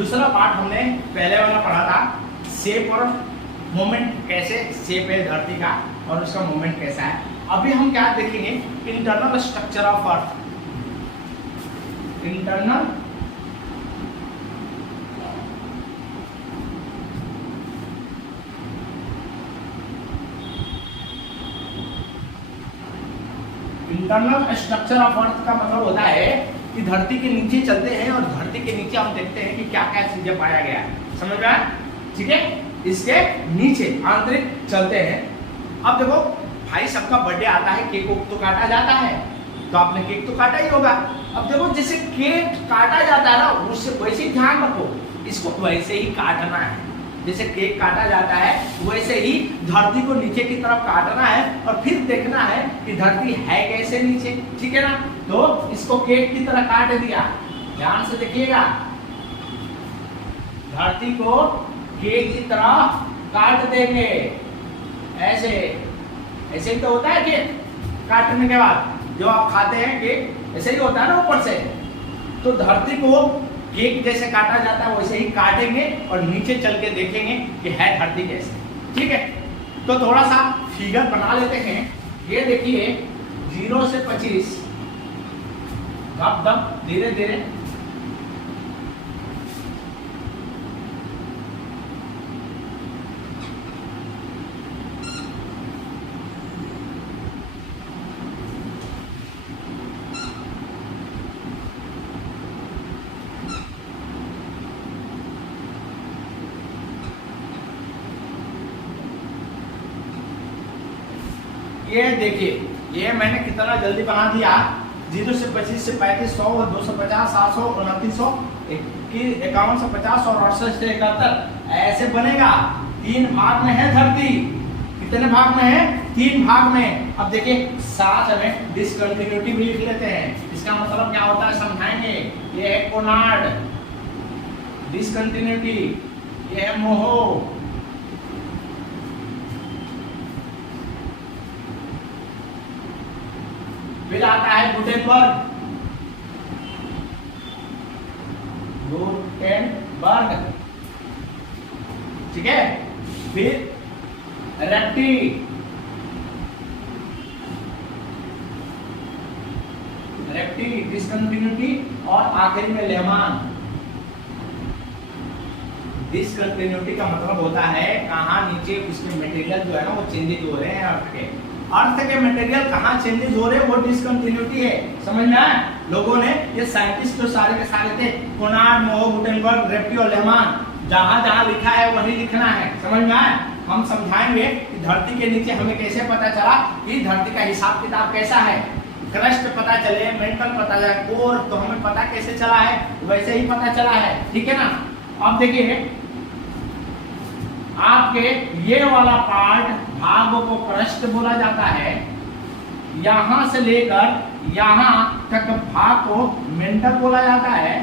दूसरा पार्ट हमने पहले वाला पढ़ा था, शेप और मोमेंट, कैसे शेप है धरती का और उसका मोमेंट कैसा है। अभी हम क्या देखेंगे, internal structure of earth. Internal structure of earth का मतलब होता है कि धरती के नीचे चलते हैं और धरती के नीचे हम देखते हैं कि क्या क्या चीजें पाया गया है। समझ में आया? ठीक है, इसके नीचे आंतरिक चलते हैं। अब देखो भाई, सबका बर्थडे आता है, केक तो काटा जाता है, तो आपने केक तो काटा ही होगा। अब देखो जैसे केक काटा जाता है ना, उससे वैसे ही ध्यान रखो, इसको वैसे ही काटना है। जैसे केक काटा जाता है वैसे ही धरती को नीचे की तरफ काटना है और फिर देखना है कि धरती है कैसे नीचे। ठीक है ना? तो इसको केक की तरह काट दिया, ध्यान से देखिएगा, धरती को केक की तरह काट देंगे। ऐसे ऐसे ही तो होता है केक काटने के बाद, जो आप खाते हैं केक ऐसे ही होता है ना ऊपर से। तो धरती को केक जैसे काटा जाता है वैसे ही काटेंगे और नीचे चल के देखेंगे कि है धरती कैसे। ठीक है, तो थोड़ा सा फिगर बना लेते हैं। ये देखिए 0 से 25 धप धप धीरे धीरे ये देखिए, ये मैंने कितना जल्दी बना दिया। 0 से 25 से 35 100 250 700 2900 51 से 50 और 68 से 71 ऐसे बनेगा। 3 भाग में है धरती। कितने भाग में है? 3 भाग में। अब देखिए साथ में डिसकंटिन्यूटी भी लिख लेते हैं। इसका मतलब क्या होता है समझाएंगे। ये है कोनार्ड डिसकंटिन्यूटी, ये है मोहो, फिर आता है गुटेनबर्ग, ठीक है, फिर रेप्टी, डिसकंटिन्यूटी और आखिरी में लेहमान। डिसकंटिन्यूटी का मतलब होता है कहाँ नीचे उसके मटेरियल जो है ना वो चेंजेज हो रहे हैं अर्थ के मटेरियल कहाँ चेंजेस हो रहे हैं, वो डिसकंटिन्यूटी है। समझ में आया? लोगों ने ये साइंटिस्ट जो सारे के सारे थे, कोनार्ड, मोहो, गुटेनबर्ग, रेप्टी और लेहमान, जहां जहां लिखा है वही लिखना है। समझ में आया? हम समझाएंगे कि धरती के नीचे हमें कैसे पता चला कि धरती का हिसाब किताब कैसा है। क्रस्ट पता चले, मेंटल पता चले, कोर तो हमें पता कैसे चला है, वैसे ही पता चला है। ठीक है ना? अब देखिए आपके ये वाला पार्ट भाग को क्रस्ट बोला जाता है, यहां से लेकर यहां तक भाग को मेंटल बोला जाता है,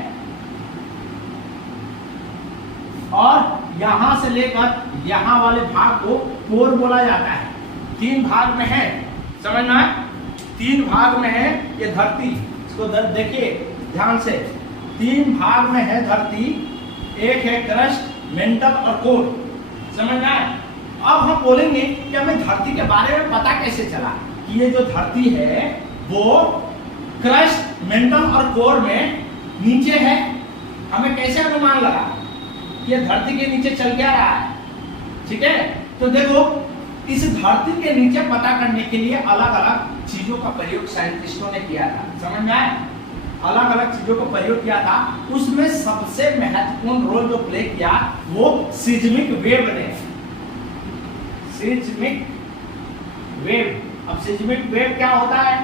और यहां से लेकर यहां वाले भाग को कोर बोला जाता है। 3 भाग में है। समझ में आया? 3 भाग में है ये धरती। इसको देखिए ध्यान से, 3 भाग में है धरती, एक है क्रस्ट, मेंटल और कोर। समझ में आया? अब हम बोलेंगे कि हमें धरती के बारे में पता कैसे चला कि ये जो धरती है वो क्रस्ट, मेंटल और कोर में नीचे है। हमें कैसे अनुमान लगा कि ये धरती के नीचे चल क्या रहा है? ठीक है, तो देखो इस धरती के नीचे पता करने के लिए अलग अलग चीजों का प्रयोग साइंटिस्टों ने किया था। समझ में आया? अलग अलग चीजों का प्रयोग किया था। उसमें सबसे महत्वपूर्ण रोल जो प्ले किया वो सिज्मिक वेव ने। Seismic wave. अब सिज्मिक वेव क्या होता है?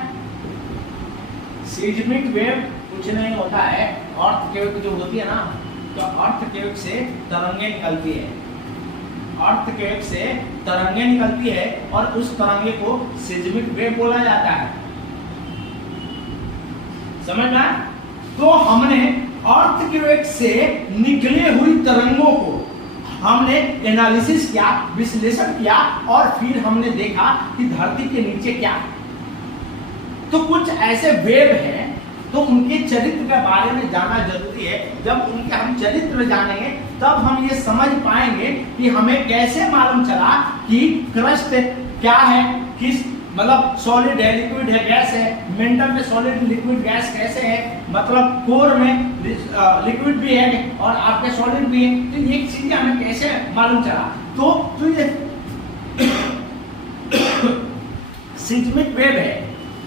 सिज्मिक वेव कुछ नहीं होता है, अर्थक्वेक जो होती है ना, तो अर्थक्वेक से तरंगे निकलती है। अर्थक्वेक से तरंगे निकलती है और उस तरंगे को सिज्मिक वेव बोला जाता है। समझ में आया? तो हमने अर्थक्वेक से निकले हुई तरंगों को हमने एनालिसिस किया, विश्लेषण किया, और फिर हमने देखा कि धरती के नीचे क्या है। तो कुछ ऐसे वेव हैं तो उनके चरित्र के बारे में जानना जरूरी है। जब उनके हम चरित्र जानेंगे तब हम ये समझ पाएंगे कि हमें कैसे मालूम चला कि क्रस्ट क्या है, किस मतलब सॉलिड है, लिक्विड है, गैस है, मेंटल में सॉलिड लिक्विड गैस कैसे है, मतलब कोर में लिक्विड भी है और आपके सॉलिड भी है। तो ये चीजें हमें कैसे मालूम चला, तो ये सिस्मिक वेव है।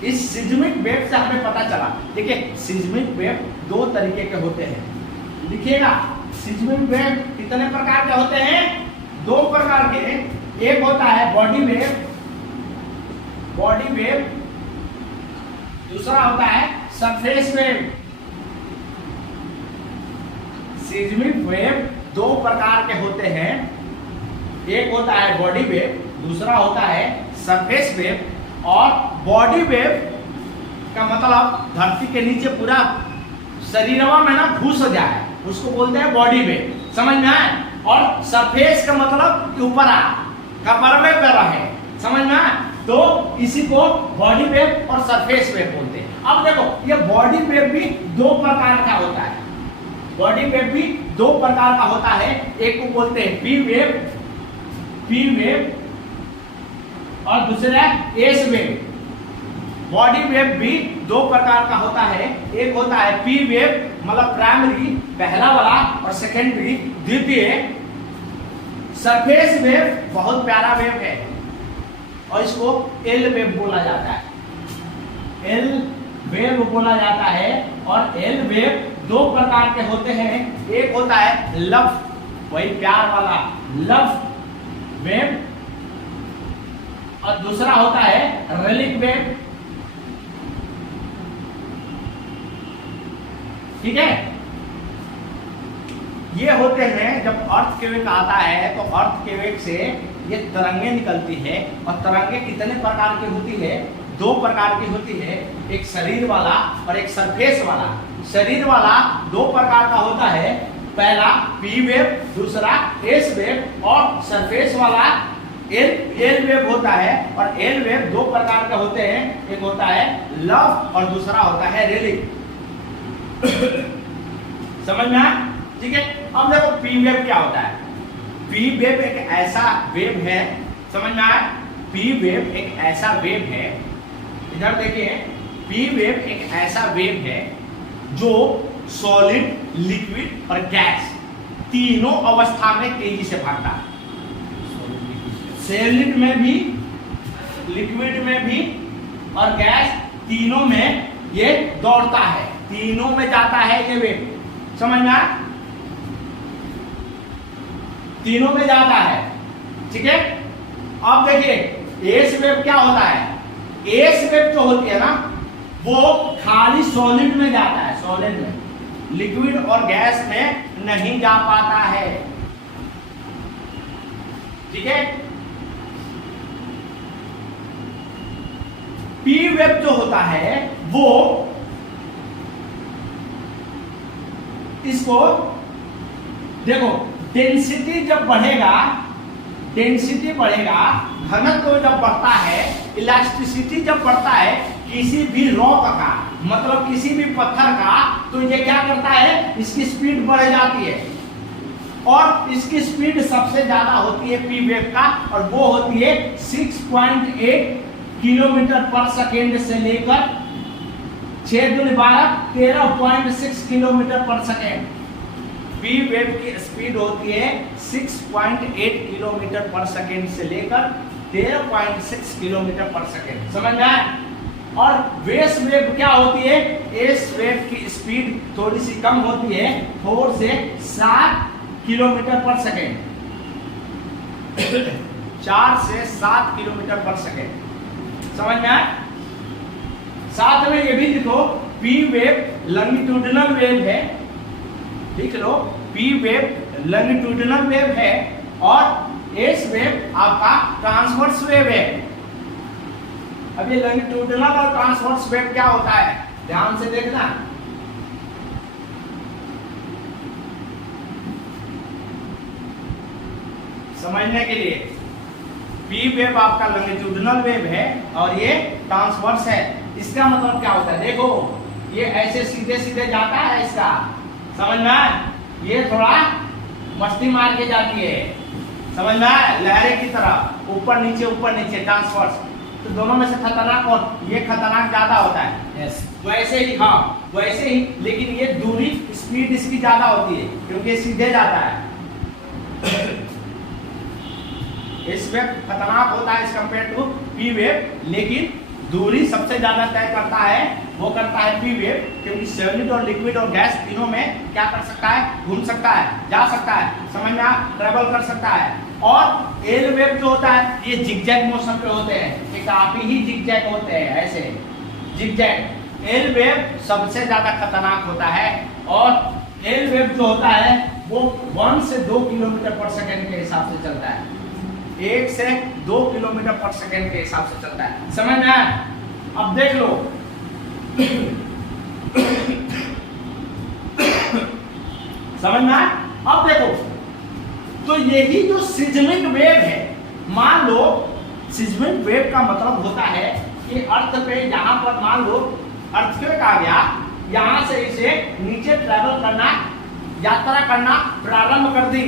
इस सिस्मिक वेव से हमें पता चला। देखिए सिस्मिक वेव दो तरीके के होते हैं, लिखिएगा। सिस्मिक वेव कितने प्रकार के होते हैं? दो प्रकार के। एक होता है बॉडी वेव, बॉडी वेव, दूसरा होता है सरफेस वेव। सिस्मिक वेव दो प्रकार के होते हैं, एक होता है बॉडी वेव, दूसरा होता है सरफेस वेव। और बॉडी वेव का मतलब धरती के नीचे पूरा शरीरवा में ना घुस जाए, उसको बोलते हैं बॉडी वेव, समझ में आए? और सरफेस का मतलब ऊपर आ, कपर में कर रहे, समझ में आए? तो इसी को बॉडी वेव और सरफेस वेव बोलते हैं। अब देखो ये बॉडी वेव भी दो प्रकार का होता है, बॉडी वेव भी दो प्रकार का होता है। एक को बोलते हैं पी वेव, पी वेव, और दूसरा एस वेव। बॉडी वेव भी दो प्रकार का होता है, एक होता है पी वेव मतलब प्राइमरी पहला वाला, और सेकेंडरी द्वितीय। सरफेस वेव बहुत प्यारा वेव है और इसको एल वेव बोला जाता है, एल वेव बोला जाता है। और एल वेव दो प्रकार के होते हैं, एक होता है लव, वही प्यार वाला लव वेव, और दूसरा होता है रेलिक वेव, ठीक है। ये होते हैं जब अर्थ के वेग आता है तो अर्थ के वेग से ये तरंगे निकलती है। और तरंगे कितने प्रकार की होती है? दो प्रकार की होती है, एक शरीर वाला और एक सरफेस वाला। शरीर वाला दो प्रकार का होता है, पहला पी वेव, दूसरा एस वेव। और सरफेस वाला एल वेव होता है। और एल वेव दो प्रकार के होते हैं, एक होता है लव और दूसरा होता है रेलिक। समझ में आया? ठीक है। अब देखो पी वेव क्या होता है। पी वेव एक ऐसा वेव है, समझ में आया? पी वेव एक ऐसा वेव है, इधर देखिए, पी वेव एक ऐसा वेव है जो सॉलिड, लिक्विड और गैस तीनों अवस्था में तेजी से भागता है। सॉलिड में भी, लिक्विड में भी और गैस तीनों में ये दौड़ता है, तीनों में जाता है ये वेव, समझ में आया? तीनों में जाता है, ठीक है। अब देखिए एस वेव क्या होता है। एस वेव जो होती है ना वो खाली सॉलिड में जाता है, सॉलिड में, लिक्विड और गैस में नहीं जा पाता है, ठीक है। पी वेव जो होता है वो इसको देखो, डेंसिटी जब बढ़ेगा, डेंसिटी बढ़ेगा, घनत्व जब बढ़ता है, इलास्टिसिटी जब बढ़ता है किसी भी रॉक का, मतलब किसी भी पत्थर का, तो ये क्या करता है, इसकी स्पीड बढ़ जाती है। और इसकी स्पीड सबसे ज्यादा होती है पी वेव का, और वो होती है 6.8 किलोमीटर पर सेकेंड से लेकर 6 दूनी 12 13.6 किलोमीटर पर सेकेंड। पी वेव की स्पीड होती है 6.8 किलोमीटर पर सेकेंड से लेकर 13.6 किलोमीटर पर सेकेंड, समझ में आया? और वेस वेव क्या होती है? एस वेव की स्पीड थोड़ी सी कम होती है, 4 से 7 किलोमीटर पर सेकेंड, 4 से 7 किलोमीटर पर सेकेंड, समझ में आया? साथ में ये भी लिखो, पी वेव लॉन्गिट्यूडिनल वेव है, लिख लो, पी वेव लॉन्गिट्यूडिनल वेव है, और एस वेव आपका ट्रांसवर्स वेव है। अब ये लॉन्गिट्यूडिनल और ट्रांसवर्स वेव क्या होता है, ध्यान से देखना। समझने के लिए, पी वेव आपका लॉन्गिट्यूडिनल वेव है और ये ट्रांसवर्स है। इसका मतलब क्या होता है, देखो ये ऐसे सीधे सीधे जाता है इसका, समझ में आए? ये थोड़ा मस्ती मार के जाती है, समझ में आए? लहरे की तरह ऊपर नीचे ट्रांसवर्स। तो दोनों में से खतरनाक कौन? ये खतरनाक ज्यादा होता है। यस, वैसे ही, हाँ वैसे ही, लेकिन ये दूरी स्पीड इसकी ज्यादा होती है क्योंकि ये सीधे जाता है। इस वेव खतरनाक होता है as compare to P wave, लेकिन दूरी सबसे ज्यादा तय करता है, वो करता है पी वेव, क्योंकि सॉलिड और लिक्विड और गैस तीनों में क्या कर सकता है? घूम सकता है, जा सकता है, समझ में ट्रेवल कर सकता है। और एल वेव जो होता है ये जिगजैग मोशन पे होते हैं, ये काफी ही जिगजैग होते हैं, ऐसे जिगजैग। एल वेव सबसे ज्यादा खतरनाक होता है और एल वेव जो होता है वो 1 से 2 किलोमीटर पर सेकेंड के हिसाब से चलता है, 1 से 2 किलोमीटर पर सेकेंड के हिसाब से चलता है, समझ में आया? अब देख लो समझ में आया? अब देखो, तो यही जो सिस्मिक वेव है, मान लो सिस्मिक वेव का मतलब होता है कि अर्थ पे यहां पर मान लो अर्थक्वेक आ गया, यहां से इसे नीचे ट्रैवल करना, यात्रा करना प्रारंभ कर दी,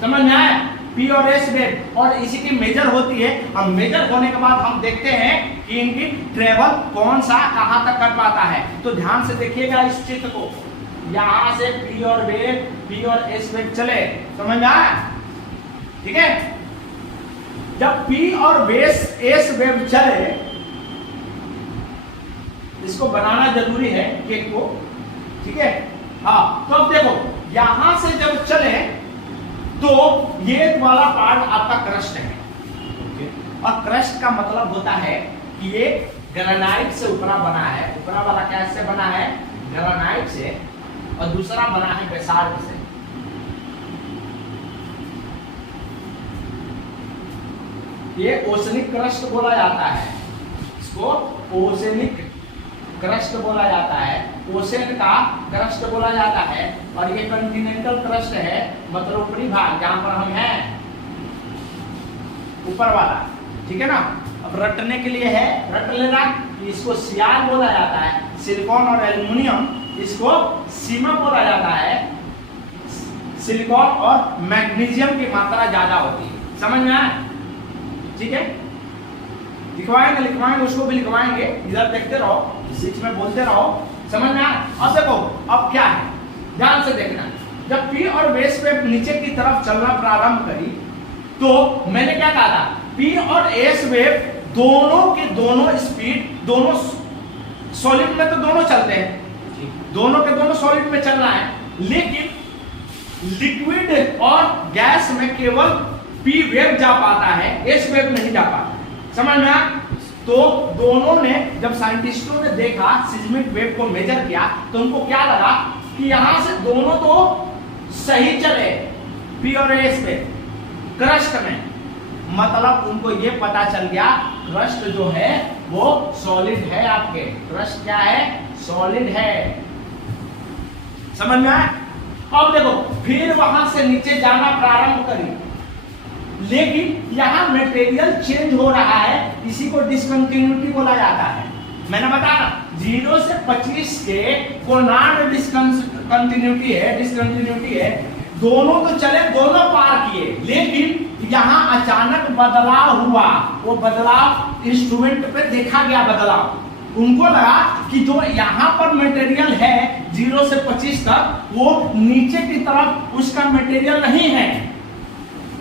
समझ में आया? पी और एस वेव, और इसी की मेजर होती है। अब मेजर होने के बाद हम देखते हैं कि इनकी ट्रेवल कौन सा कहां तक कर पाता है। तो ध्यान से देखिएगा इस चित्र को, यहां से पी और एस वेव चले, समझ में आया? ठीक है, जब पी और एस वेव चले, इसको बनाना जरूरी है केक को, ठीक है? हाँ, तो अब देखो यहां से जब चले तो ये वाला पार्ट आपका क्रस्ट है, और क्रस्ट का मतलब होता है कि ये ग्रेनाइट से ऊपरा बना है, ऊपरा वाला कैसे बना है? ग्रेनाइट से, और दूसरा बना है बेसाल्ट से। ये ओशनिक क्रस्ट बोला जाता है, इसको ओशनिक क्रस्ट बोला जाता है, ओशन का क्रस्ट बोला जाता है, और ये कॉन्टिनेंटल क्रस्ट है, मतलब ऊपरी भाग जहां पर हम हैं, ऊपर वाला, ठीक है ना? अब रटने के लिए है, रट लेना, इसको सियार बोला जाता है, सिलिकॉन और एल्युमिनियम इसको सीमा बोला जाता है। सिलिकॉन और मैग्नीशियम की मात्रा ज्यादा होती है, समझ में आया? ठीक है, लिखवाएंगे, उसको भी लिखवाएंगे, इधर देखते रहो, बीच में बोलते रहो, समझ में आया? अब देखो अब क्या है, ध्यान से देखना। जब पी और बेस वेव नीचे की तरफ चलना प्रारंभ करी, तो मैंने क्या कहा था? पी और एस वेव दोनों के दोनों स्पीड, दोनों सॉलिड में तो दोनों चलते हैं, दोनों के दोनों सॉलिड में चल रहा है, लेकिन लिक्विड और गैस में केवल पी वेव जा पाता है, एस वेव नहीं जा पाता, समझ में आया? तो दोनों ने, जब साइंटिस्टों ने देखा सिस्मिक वेव को मेजर किया, तो उनको क्या लगा कि यहां से दोनों तो सही चले, पी और एस वेव क्रस्ट में, मतलब उनको ये पता चल गया क्रस्ट जो है वो सॉलिड है, आपके क्रस्ट क्या है? सॉलिड है, समझ में आया? अब देखो फिर वहां से नीचे जाना प्रारंभ करी, लेकिन यहां मटेरियल चेंज हो रहा है, इसी को डिसकंटिन्यूटी बोला जाता है। मैंने बताया 0 से 25 के कोनार्ड डिसकंटिन्यूटी है, दोनों तो चले, दोनों पार किए, लेकिन यहां अचानक बदलाव हुआ, वो बदलाव इंस्ट्रूमेंट पे देखा गया बदलाव। उनको लगा कि जो यहां पर मटेरियल है 0 से 25 तक, वो नीचे की तरफ उसका मटेरियल नहीं है।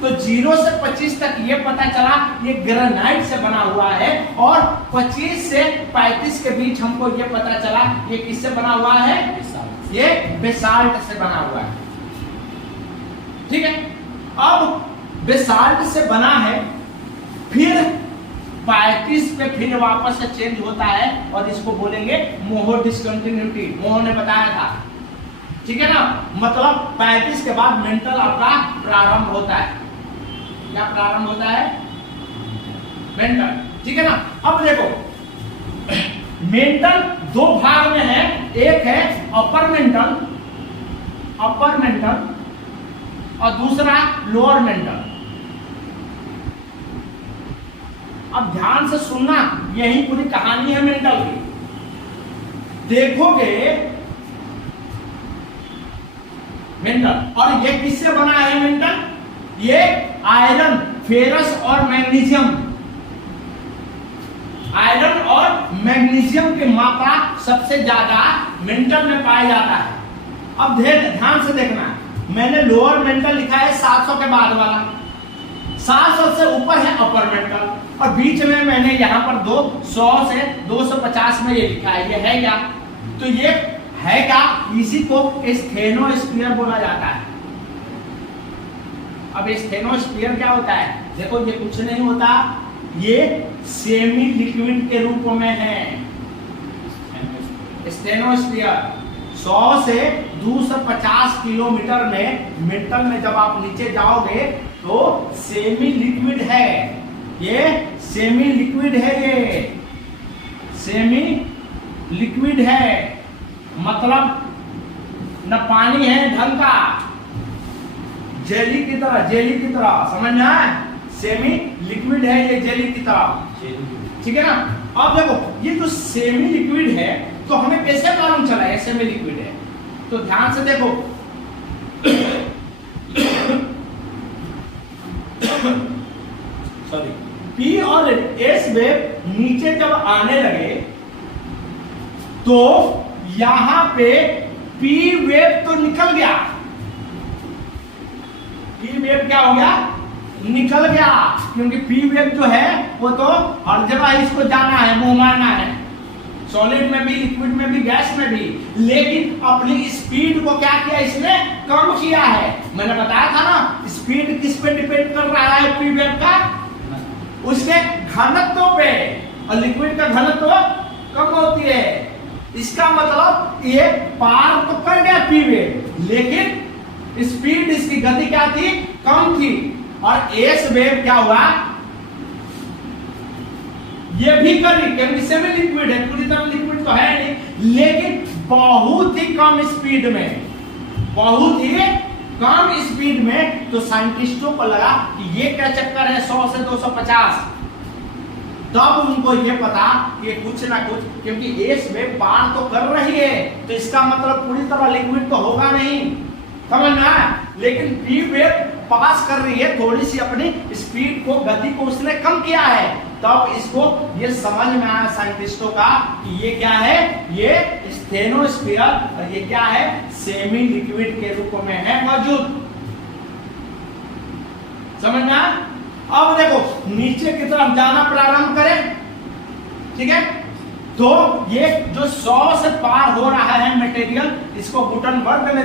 तो 0 से 25 तक ये पता चला ये ग्रेनाइट से बना हुआ है, और 25 से 35 के बीच हमको ये पता चला ये किससे बना हुआ है? ये बेसाल्ट से बना हुआ है, ठीक है? अब बेसाल्ट से बना है, फिर 35 पे फिर वापस से चेंज होता है, और इसको बोलेंगे मोहो डिसकंटिन्यूटी, मोहो ने बताया था, ठीक है ना? मतलब 35 के बाद मेंटल आपका प्रारंभ होता है, क्या प्रारंभ होता है? मेंटल, ठीक है ना? अब देखो मेंटल दो भाग में है, एक है अपर मेंटल और दूसरा लोअर मेंटल। अब ध्यान से सुनना, यही पूरी कहानी है मेंटल की। देखोगे मेंटल, और ये किससे बना है मेंटल? ये आयरन, फेरस और मैग्नीशियम, आयरन और मैग्नीशियम की मात्रा सबसे ज्यादा मेंटल में पाया जाता है। अब ध्यान से देखना, मैंने लोअर मेंटल लिखा है 700 के बाद वाला, 700 से ऊपर है अपर मेंटल, और बीच में मैंने यहाँ पर 200 से 250 में ये लिखा है। ये है क्या? तो ये है क्या? इसी को स्टेनोस्फीयर बोला जाता है। अब स्टेनोस्फीयर क्या होता है? देखो ये कुछ नहीं होता, ये सेमी लिक्विड के रूप में है। स्टेनोस्फीयर 100 से 250 किलोमीटर में मेंटल में जब आप नीचे जाओगे तो सेमी लिक्विड है, ये सेमी लिक्विड है, ये सेमी लिक्विड है, मतलब न पानी है ढंग का, जेली की तरह, जेली की तरह, समझ में आया? सेमी लिक्विड है ये, जेली की तरह, ठीक है ना? अब देखो ये जो सेमी लिक्विड है तो हमें कैसे मालूम चला ये सेमी लिक्विड है? तो ध्यान से देखो सॉरी, पी और एस वेव नीचे जब आने लगे तो यहां पे पी वेव तो निकल गया, पी वेव क्या हो गया? निकल गया, क्योंकि पी वेव जो है वो तो हर जगह इसको जाना है, मुंह मारना है, सॉलिड में भी, लिक्विड में भी, गैस में भी, लेकिन अपनी स्पीड को क्या किया इसने? कम किया है। मैंने बताया था ना, स्पीड किस पे डिपेंड कर रहा है पी वेव का? उसके घनत्व पे, और लिक्विड का घनत्व कम होती है। इसका मतलब ये पार तो कर गया पी वेव, लेकिन स्पीड, इसकी गति क्या थी? कम थी। और एस वेव क्या हुआ? ये भी करी, क्योंकि सेमी लिक्विड है, पूरी तरह लिक्विड तो है नहीं, लेकिन बहुत ही कम स्पीड में, बहुत ही कम स्पीड में। तो साइंटिस्टों को लगा कि ये क्या चक्कर है 100 से 250, तब उनको ये पता कि कुछ ना कुछ, क्योंकि एस वेव पार तो कर रही है तो इसका मतलब पूरी तरह लिक्विड तो होगा नहीं, समझ में आया? लेकिन पी वेव पास कर रही है, थोड़ी सी अपनी स्पीड को, गति को उसने कम किया है, तब इसको ये समझ में आया साइंटिस्टों का कि ये क्या है? ये स्टेनोस्फीयर, और ये क्या है? सेमी लिक्विड के रूप में है मौजूद। समझ में आया? अब देखो नीचे की तरफ जाना प्रारंभ करें, ठीक है? तो ये जो 100 से पार हो रहा है मटेरियल, इसको गुटनबर्ग ने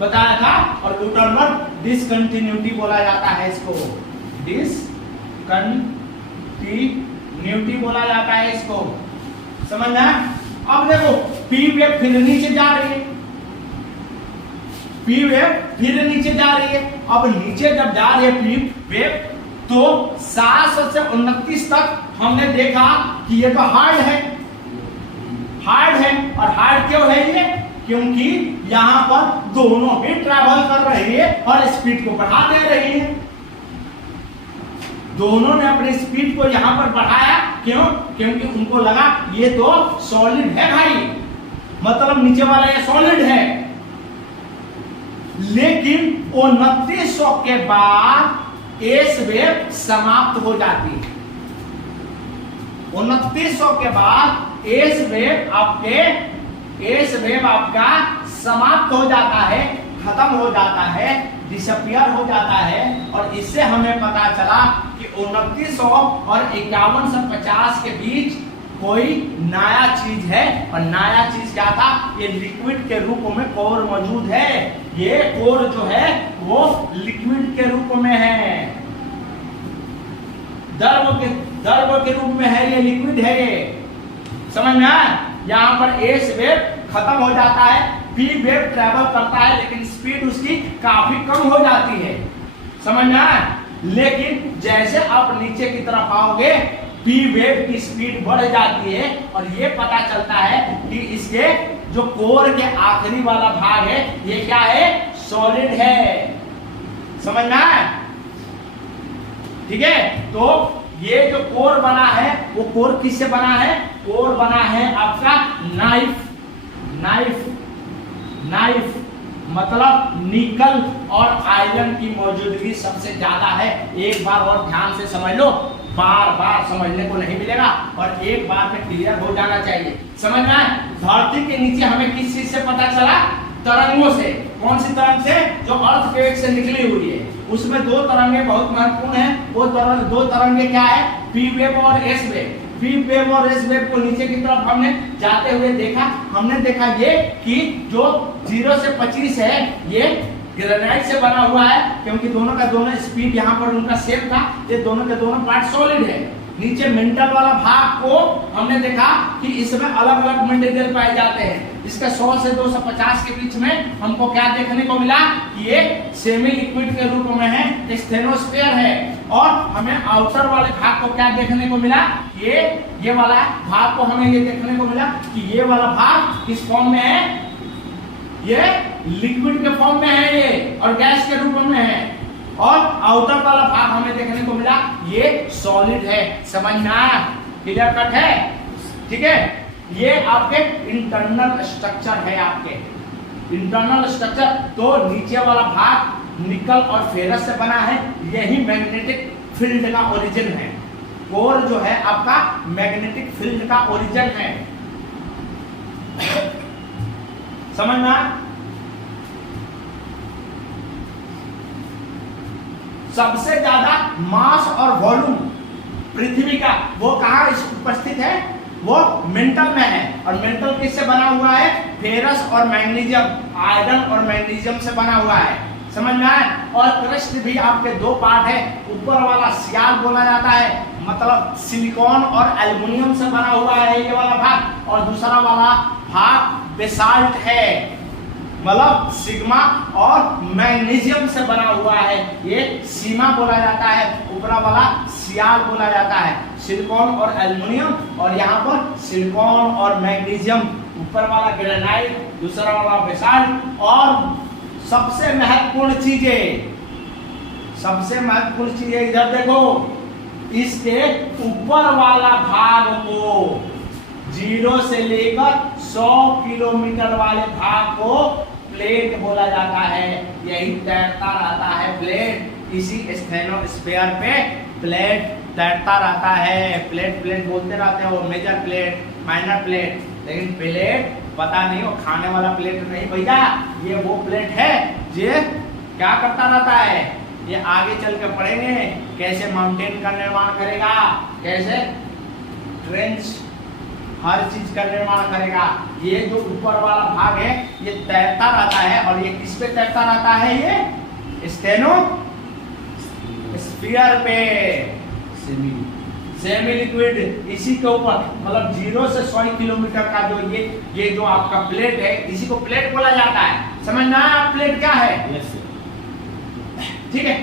बताया था, और गुटनबर्ग डिसकंटिन्यूटी बोला जाता है, इसको डिसकंटिन्यूटी बोला जाता है इसको, समझ में? अब देखो पी वेव फिर नीचे जा रही है, पी वेव फिर नीचे जा रही है। अब नीचे जब जा रही है पी वेव तो 700 से 29 तक हमने देखा कि ये तो हार्ड है, हार्ड है, और हार्ड क्यों है ये? क्योंकि यहां पर दोनों ही ट्रैवल कर रही है और स्पीड को बढ़ा दे रही है। दोनों ने अपनी स्पीड को यहां पर बढ़ाया, क्यों? क्योंकि उनको लगा ये तो सॉलिड है भाई, मतलब नीचे वाला ये सॉलिड है। लेकिन 2900 के बाद एस वेव समाप्त हो जाती है। 2900 के बाद एस वेव आपका समाप्त हो जाता है, खत्म हो जाता है, डिसअपियर हो जाता है। और इससे हमें पता चला कि 2900 और 5150 के बीच कोई नया चीज है, और नया चीज क्या था? ये लिक्विड के रूप में कोर मौजूद है। ये कोर जो है वो लिक्विड के रूप में है, द्रव के रूप में है, ये लिक्विड है, ये समझ में आया? यहाँ पर एस वेव खत्म हो जाता है, पी वेव ट्रेवल करता है, लेकिन स्पीड उसकी काफी कम हो जाती है, समझ में आया? लेकिन जैसे आप नीचे की तरफ आओगे पी वेव की स्पीड बढ़ जाती है, और ये पता चलता है कि इसके जो कोर के आखिरी वाला भाग है ये क्या है? सॉलिड है, समझ में आया? ठीक है? तो ये जो कोर बना है वो कोर किससे बना है? कोर बना है आपका नाइफ नाइफ, नाइफ मतलब निकल और आयरन की मौजूदगी सबसे ज्यादा है। एक बार और ध्यान से समझ लो, बार बार समझने को नहीं मिलेगा और एक बार में क्लियर हो जाना चाहिए। समझ में आए? धरती के नीचे हमें किस चीज से पता चला? तरंगों से। कौन सी तरंग से? जो अर्थ वेव से निकली हुई है। उसमें दो तरंगे बहुत महत्वपूर्ण हैं। वो दो तरंगे क्या है? पी वेव और एस वेव। पी वेव और एस वेव को नीचे की तरफ हमने जाते हुए देखा। हमने देखा ये कि जो 0 से 25 है ये ग्रेनाइट से बना हुआ है, क्योंकि दोनों का दोनों स्पीड यहाँ पर उनका सेम था। ये दोनों के दोनों पार्ट सॉलिड है। नीचे मेंटल वाला भाग को हमने देखा कि इसमें अलग अलग मटेरियल पाए जाते हैं। इसका 100 से 250 के बीच में हमको क्या देखने को मिला कि ये सेमी लिक्विड के रूप में है, स्टेनोस्फेयर है। और हमें आउटर वाले भाग को क्या देखने को मिला? ये वाला भाग को हमें ये देखने को मिला कि ये वाला भाग किस फॉर्म में है? ये लिक्विड के फॉर्म में है ये, और गैस के रूप में है। और आउटर वाला भाग हमें देखने को मिला ये सॉलिड है। समझ में आया? क्लियर कट है? ठीक है, ये आपके इंटरनल स्ट्रक्चर है। आपके इंटरनल स्ट्रक्चर तो नीचे वाला भाग निकल और फेरस से बना है। यही मैग्नेटिक फील्ड का ओरिजिन है। कोर जो है आपका मैग्नेटिक फील्ड का ओरिजिन है। समझ में आया? सबसे ज्यादा मास और वॉल्यूम पृथ्वी का वो कहाँ उपस्थित है? वो मेंटल में है। और मेंटल किससे बना हुआ है? फेरस और मैग्नीशियम, आयरन और मैग्नीशियम से बना हुआ है। समझ में आया? और क्रस्ट भी आपके दो पार्ट है। ऊपर वाला सियाल बोला जाता है, मतलब सिलिकॉन और एल्युमिनियम से बना हुआ है ये वाला भाग। और दूसरा वाला भाग बेसाल्ट है, मतलब सिग्मा और मैग्नीशियम से बना हुआ है। ये सीमा बोला जाता है। ऊपरा वाला सियाल बोला जाता है, सिलिकॉन और एल्युमिनियम। और यहाँ पर सिलिकॉन और मैग्नीशियम। ऊपर वाला ग्रेनाइट, दूसरा वाला बेसाल्ट। और सबसे महत्वपूर्ण चीजें, सबसे महत्वपूर्ण चीजें इधर देखो, इसके ऊपर वाला भाग को 0 से लेकर 100 किलोमीटर वाले भाग को प्लेट बोला जाता है। यही तैरता रहता है प्लेट। इसी स्टेनोस्फेयर पे प्लेट तैरता रहता है। प्लेट प्लेट बोलते रहते हैं, वो मेजर प्लेट, माइनर प्लेट। लेकिन प्लेट पता नहीं वो खाने वाला प्लेट नहीं भैया, ये वो प्लेट है जो क्या करता रहता है। ये आगे चल के पढ़ेंगे कैसे माउंटेन का निर्माण करेगा, कैसे ट्रेंच हर चीज का निर्माण करेगा। ये जो ऊपर वाला भाग है ये तैरता रहता है। और ये किस पे तैरता रहता है? ये स्टेनोस्फीयर पे, सेमी लिक्विड। इसी के ऊपर मतलब 0 से 100 किलोमीटर का जो ये जो आपका प्लेट है, इसी को प्लेट बोला जाता है। समझना है आप प्लेट क्या है? ठीक है।